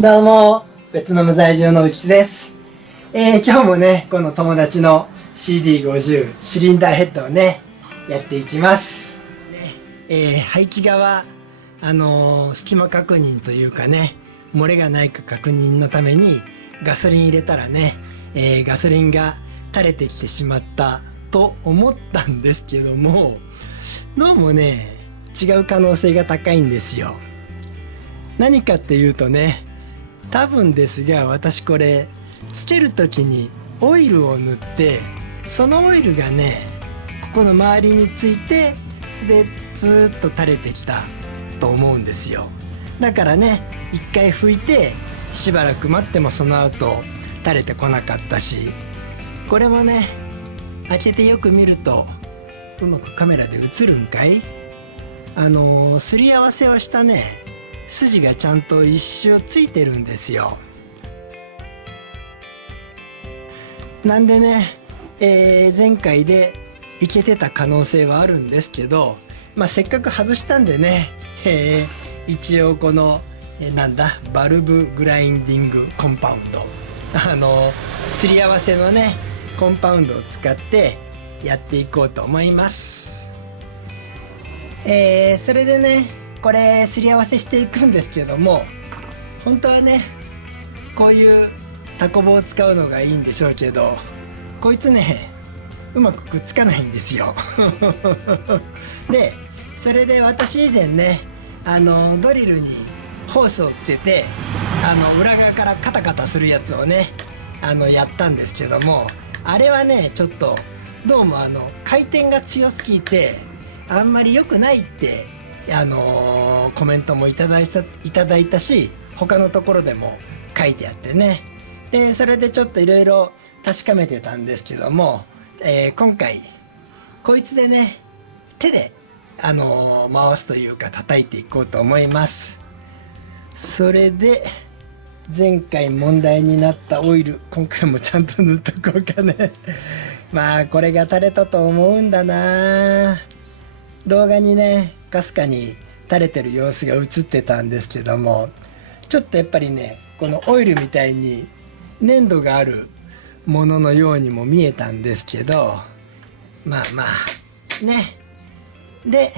どうも、ベトナム在住のうきです。今日もね、この友達の CD50 シリンダーヘッドをね、やっていきます。排気側、隙間確認というかね、漏れがないか確認のためにガソリン入れたらね、ガソリンが垂れてきてしまったと思ったんですけども、どうもね、違う可能性が高いんですよ。何かっていうとね、多分ですが、私これつける時にオイルを塗って、そのオイルがねここの周りについて、でずーっと垂れてきたと思うんですよ。だからね、一回拭いてしばらく待ってもその後垂れてこなかったし、これもね開けてよく見るとうまくカメラで映るんかい、すり合わせをしたね筋がちゃんと一周ついてるんですよ。なんでね、前回でいけてた可能性はあるんですけど、せっかく外したんでね、一応このバルブグラインディングコンパウンド、すり合わせのねコンパウンドを使ってやっていこうと思います。それでね、これすり合わせしていくんですけども、本当はねこういうタコ棒を使うのがいいんでしょうけど、こいつねうまくくっつかないんですよでそれで私以前ねドリルにホースをつけて裏側からカタカタするやつをねやったんですけども、あれはねちょっとどうも回転が強すぎてあんまり良くないってコメントもいただいたし、他のところでも書いてあってね、でそれでちょっといろいろ確かめてたんですけども、今回こいつでね手で回すというか叩いていこうと思います。それで前回問題になったオイル、今回もちゃんと塗っとこうかねこれが垂れたと思うんだな。動画にねかすかに垂れてる様子が映ってたんですけども、ちょっとやっぱりねこのオイルみたいに粘度があるもののようにも見えたんですけど、ね。で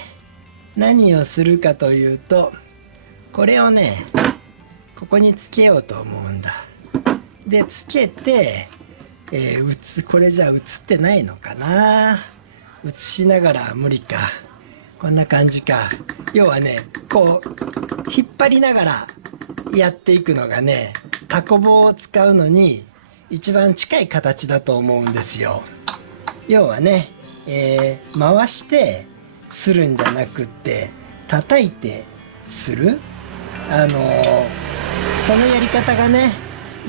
何をするかというと、これをねここにつけようと思うんだ。でつけて、これじゃ映ってないのかな、映しながら無理か。こんな感じか。要はねこう引っ張りながらやっていくのがね、タコ棒を使うのに一番近い形だと思うんですよ。要はね、回してするんじゃなくって叩いてする、そのやり方がね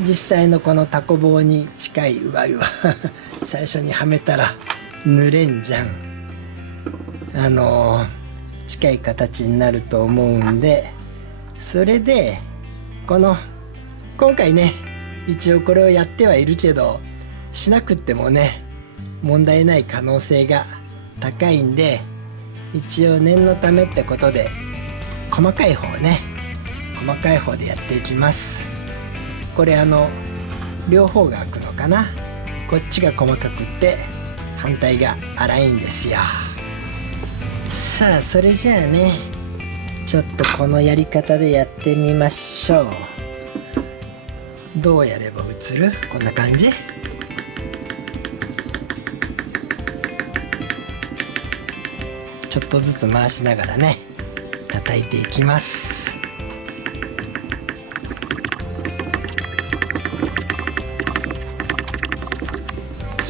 実際のこのタコ棒に近い。うわ最初にはめたら濡れんじゃん。近い形になると思うんで、それで今回ね一応これをやってはいるけど、しなくってもね問題ない可能性が高いんで、一応念のためってことで細かい方でやっていきます。これ両方が開くのかな、こっちが細かくって反対が粗いんですよ。さあそれじゃあね、ちょっとこのやり方でやってみましょう。どうやれば映る？こんな感じ？ちょっとずつ回しながらね叩いていきます。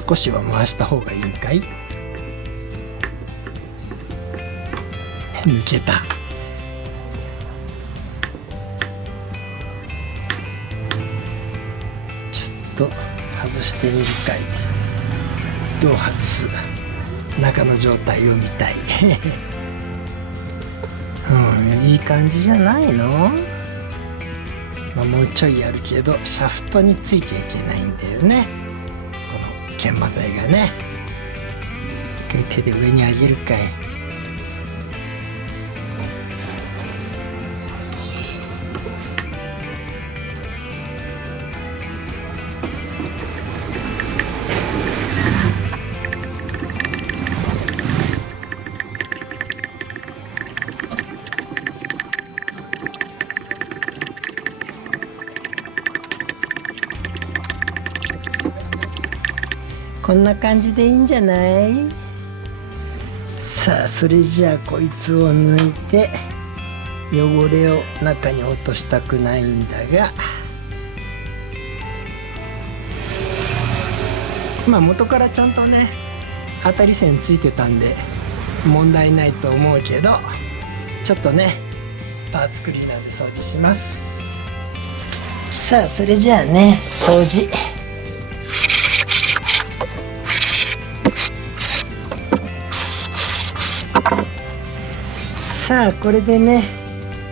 少しは回した方がいいんかい？抜けた。ちょっと外してみるかい。どう外す？中の状態を見たいいい感じじゃないの？もうちょいやるけどシャフトについちゃいけないんだよね、この研磨剤がね。一回手で上に上げるかい。こんな感じでいいんじゃない？さあ、それじゃあこいつを抜いて、汚れを中に落としたくないんだが、まあ元からちゃんとね当たり線ついてたんで問題ないと思うけど、ちょっとねパーツクリーナーで掃除します。さあ、それじゃあね、掃除。さあ、これでね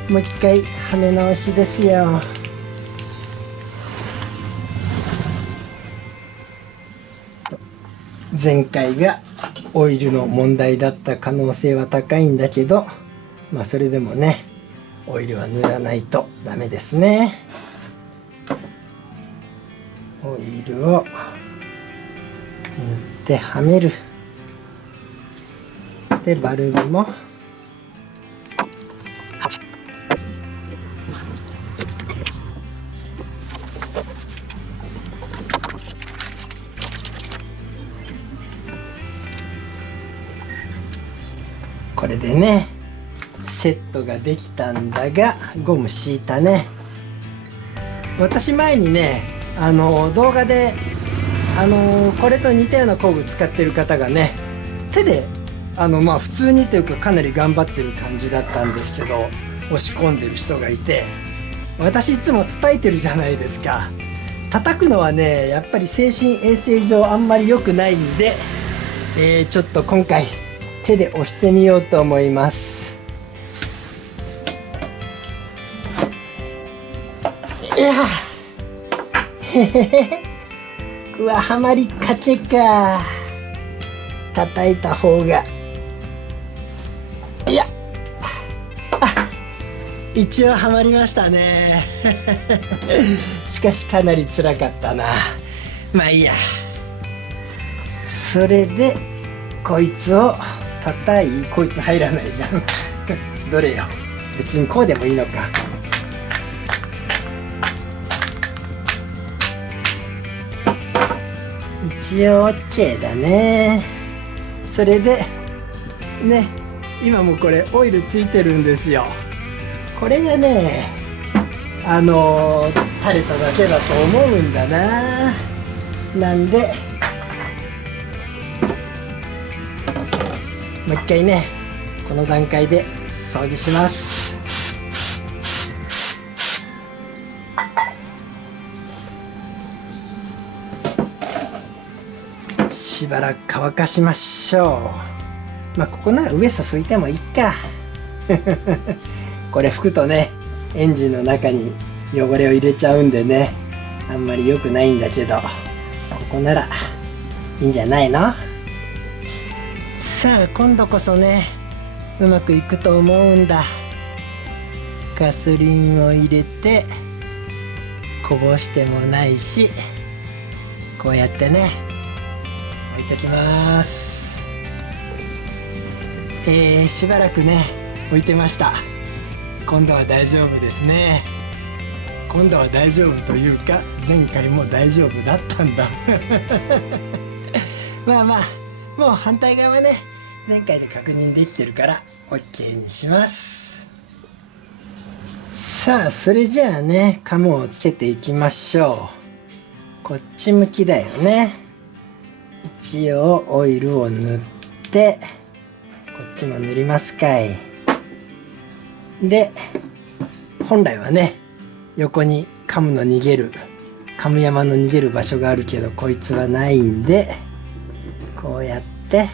もう一回はめ直しですよ。前回がオイルの問題だった可能性は高いんだけど、まあそれでもねオイルは塗らないとダメですね。オイルを塗ってはめる。でバルブもこれでねセットができたんだが、ゴム敷いたね。私前にね動画でこれと似たような工具使ってる方がね手でまあ普通にというかかなり頑張ってる感じだったんですけど、押し込んでる人がいて、私いつも叩いてるじゃないですか。叩くのはねやっぱり精神衛生上あんまり良くないんで、ちょっと今回手で押してみようと思います。いやへへへ、うわ、はまりかけか。叩いた方が、いや、あ、一応はまりましたね。しかしかなり辛かったな。まあいいや。それでこいつを叩い、こいつ入らないじゃん。どれよ、別にこうでもいいのか。一応 OK だね。それでね、今もこれオイルついてるんですよ。これがね垂れただけだと思うんだな。なんでもう一回ねこの段階で掃除します。しばらく乾かしましょう。まあここならウエスト拭いてもいいか。これ拭くとねエンジンの中に汚れを入れちゃうんでね、あんまり良くないんだけど、ここならいいんじゃないの。さあ今度こそねうまくいくと思うんだ。ガソリンを入れてこぼしてもないし、こうやってね置いときます。しばらくね置いてました。今度は大丈夫ですね。今度は大丈夫というか前回も大丈夫だったんだ。まあまあもう反対側ね前回で確認できてるから OK にします。さあそれじゃあねカムをつけていきましょう。こっち向きだよね。一応オイルを塗ってこっちも塗りますかい。で本来はね横にカム山の逃げる場所があるけどこいつはないんで、こうやって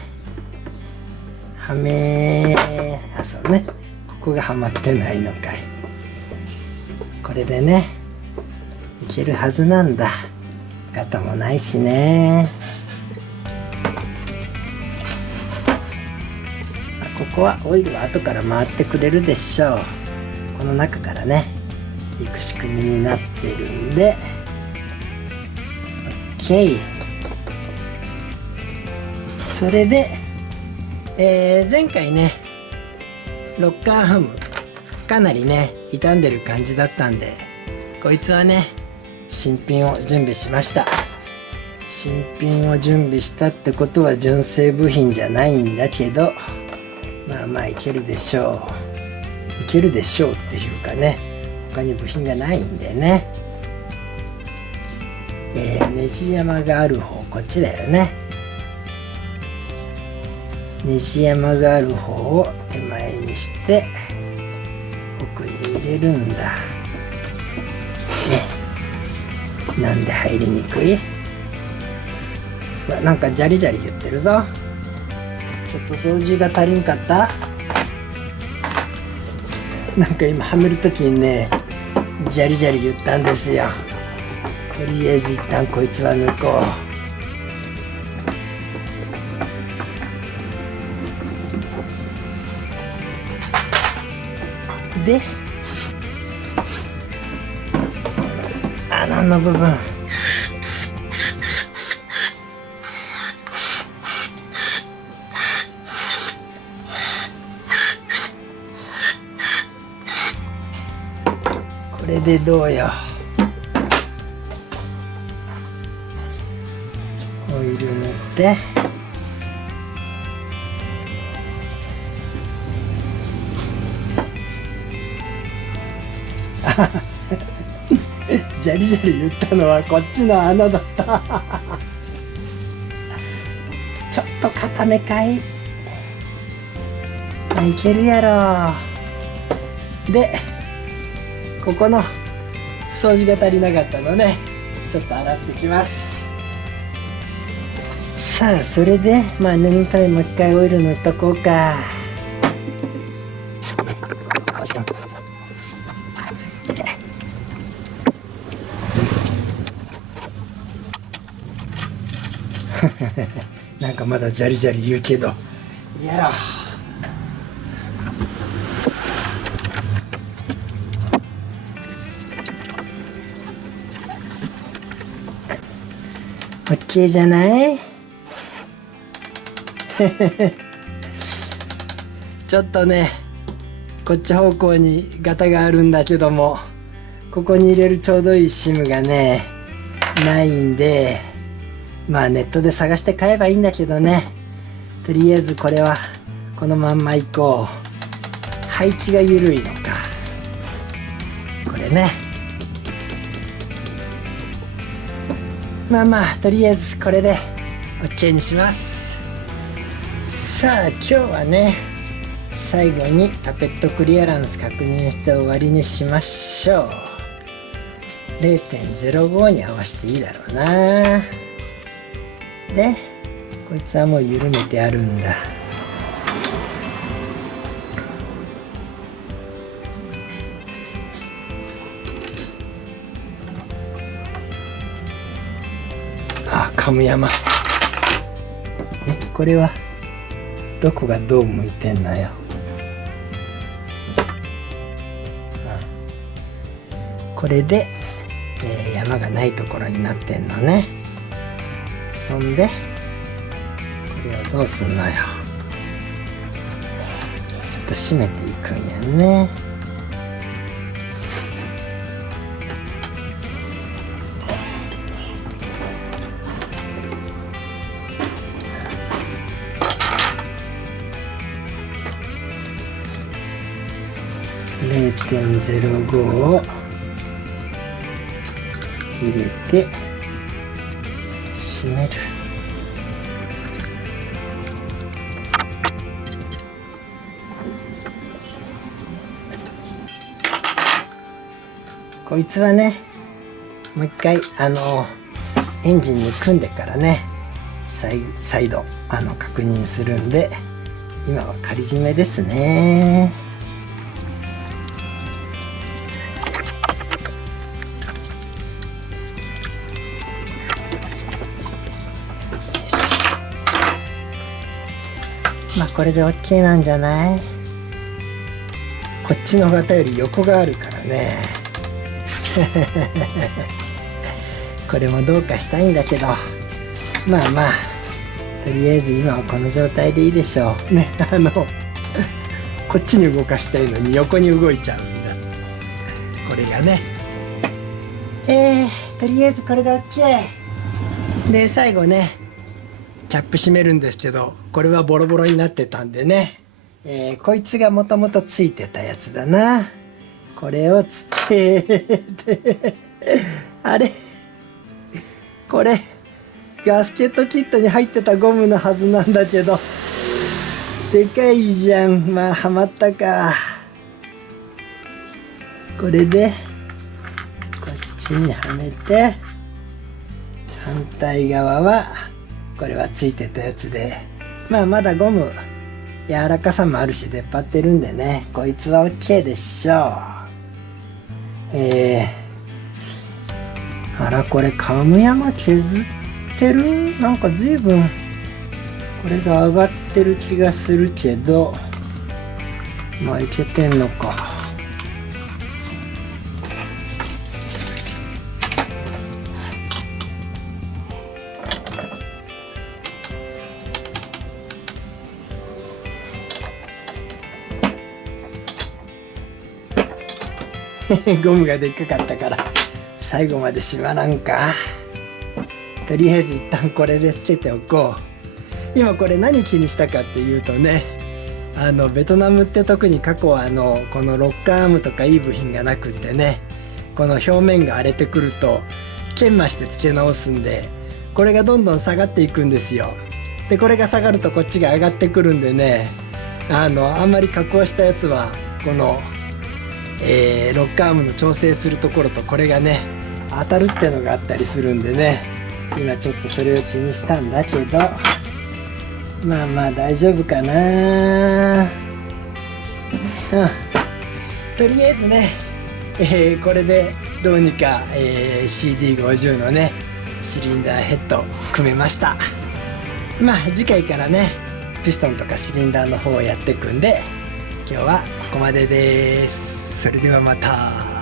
そうね、ここがはまってないのかい。これでねいけるはずなんだ。ガタもないしね。ここはオイルは後から回ってくれるでしょう。この中からね行く仕組みになってるんで OK。 それで、前回ねロッカーハムかなりね傷んでる感じだったんで、こいつはね新品を準備しました。新品を準備したってことは純正部品じゃないんだけど、まあまあいけるでしょう。いけるでしょうっていうかね、他に部品がないんでね。ネジ山がある方、こっちだよね。ネジ山がある方を手前にして奥に入れるんだ。なんで入りにくい？なんかジャリジャリ言ってるぞ。ちょっと掃除が足りんかった？なんか今はめるときにね、ジャリジャリ言ったんですよ。とりあえず一旦こいつは抜こう。で、この穴の部分。これでどうよ。オイル塗ってジャリジャリ言ったのはこっちの穴だったちょっと固めかい。いけるやろ。でここの掃除が足りなかったのね、ちょっと洗ってきます。さあそれで念のためもう一回オイル塗っとこうか。なんかまだジャリジャリ言うけどやろう。オッケーじゃないちょっとねこっち方向にガタがあるんだけども、ここに入れるちょうどいいシムがねないんで、ネットで探して買えばいいんだけどね。とりあえずこれはこのまんまいこう。配置が緩いのかこれね。とりあえずこれで OK にします。さあ今日はね最後にタペットクリアランス確認して終わりにしましょう。 0.05 に合わせていいだろうな。でこいつはもう緩めてあるんだ。カムヤマ。これはどこがどう向いてんのよ。これで、山がないところになってんのね。そんでこれをどうすんのよ。ちょっと締めていくんやね。0.05 を入れて締める。こいつはねもう一回エンジンに組んでからね再度確認するんで、今は仮締めですね。これで OK なんじゃない？こっちの型より横があるからねこれもどうかしたいんだけど、とりあえず今はこの状態でいいでしょうね。こっちに動かしたいのに横に動いちゃうんだこれがね。とりあえずこれで OK。で最後ねキャップ閉めるんですけど、これはボロボロになってたんでね、こいつがもともとついてたやつだな。これをつけてあれこれガスケットキットに入ってたゴムのはずなんだけど、でかいじゃん。まあはまったか。これでこっちにはめて、反対側はこれはついてたやつで、まあまだゴム柔らかさもあるし出っ張ってるんでね、こいつは OK でしょう。あら、これカム山削ってる？なんか随分これが上がってる気がするけど、まあいけてんのか。ゴムがでっかかったから最後まで閉まらんか。とりあえず一旦これでつけておこう。今これ何気にしたかっていうとね、ベトナムって特に過去はこのロッカーアームとかいい部品がなくってね、この表面が荒れてくると研磨して付け直すんで、これがどんどん下がっていくんですよ。でこれが下がるとこっちが上がってくるんでね、あんまり加工したやつはこのロッカーアームの調整するところとこれがね当たるってのがあったりするんでね、今ちょっとそれを気にしたんだけど、まあまあ大丈夫かな。とりあえずね、これでどうにか、CD50 のねシリンダーヘッド組めました。まあ次回からねピストンとかシリンダーの方をやっていくんで、今日はここまでです。それではまた。